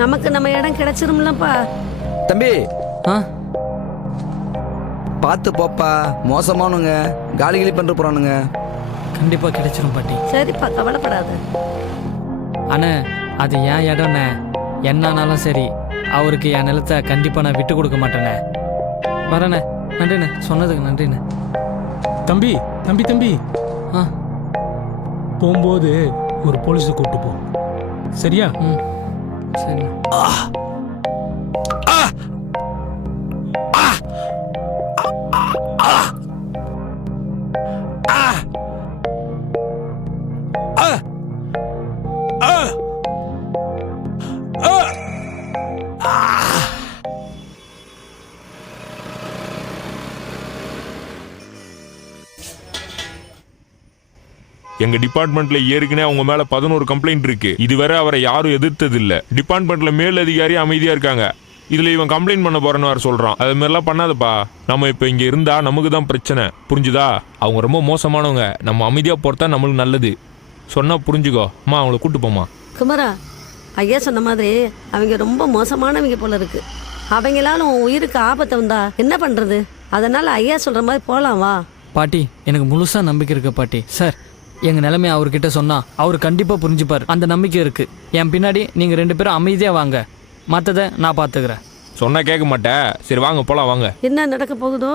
நமக்கு நம்ம இடம் கிடைச்சிரும்லப்பா. தம்பி ஆ பார்த்து போப்பா, மோசமானுங்க காலி கிளி பண்ணிட்டு போறானுங்க. கண்டிப்பா கிடைச்சிரும் பாட்டி. சரிப்பா, கவலைப்படாத. அண்ணே அது என் இடம்ண்ணே, என்னானாலும் சரி அவருக்கு என் நிலத்தை கண்டிப்பா நான் விட்டு கொடுக்க மாட்டேண்ணே. வரேண்ணே, நன்றிண்ணே, சொன்னதுக்கு நன்றிண்ணே. தம்பி தம்பி தம்பி ஆ போகும்போது ஒரு போலீஸை கூப்பிட்டு போ, சரியா? ம் சரி. எங்க டிபார்ட்மெண்ட்ல ஏற்கனவே அவங்க மேல 11 கம்ப்ளைண்ட் இருக்கு. இதுவரை அவரை யாரும் எதிர்த்தது இல்ல. டிபார்ட்மெண்ட்ல மேல் அதிகாரி அமைதியா இருக்காங்க. இதுல இவன் கம்ப்ளைண்ட் பண்ண போறேன்னு வேற சொல்றான். அது மாதிரிலாம் பண்ணாதப்பா. நம்ம இப்ப இங்க இருந்தா நமக்கு தான் பிரச்சனை, புரிஞ்சுதா? அவங்க ரொம்ப மோசமானவங்க. நம்ம அமைதியா போறதா நம்மளுக்கு நல்லது. சொன்னா புரிஞ்சுக்கோ. அம்மா அவங்கள கூட்டு போமா. குமரா, ஐயா சொன்ன மாதிரி அவங்க ரொம்ப மோசமானவங்க போல இருக்கு. அவங்களால உன் உயிருக்கு ஆபத்தை வந்தா என்ன பண்றது? அதனால ஐயா சொல்ற மாதிரி போலாம், வா. பாட்டி எனக்கு முழுசா நம்பிக்கை இருக்கு பாட்டி. சார் எங்க நிலைமையை அவர்கிட்ட சொன்னா அவர் கண்டிப்பா புரிஞ்சுப்பார். அந்த நம்பிக்கை இருக்கு. என் பின்னாடி நீங்க 2 பேரும் அமைதியா வாங்க, மற்றதை நான் பார்த்துக்கிறேன். சொன்னா கேட்க மாட்டேன். சரி வாங்க போலாம், வாங்க. என்ன நடக்க போகுதோ?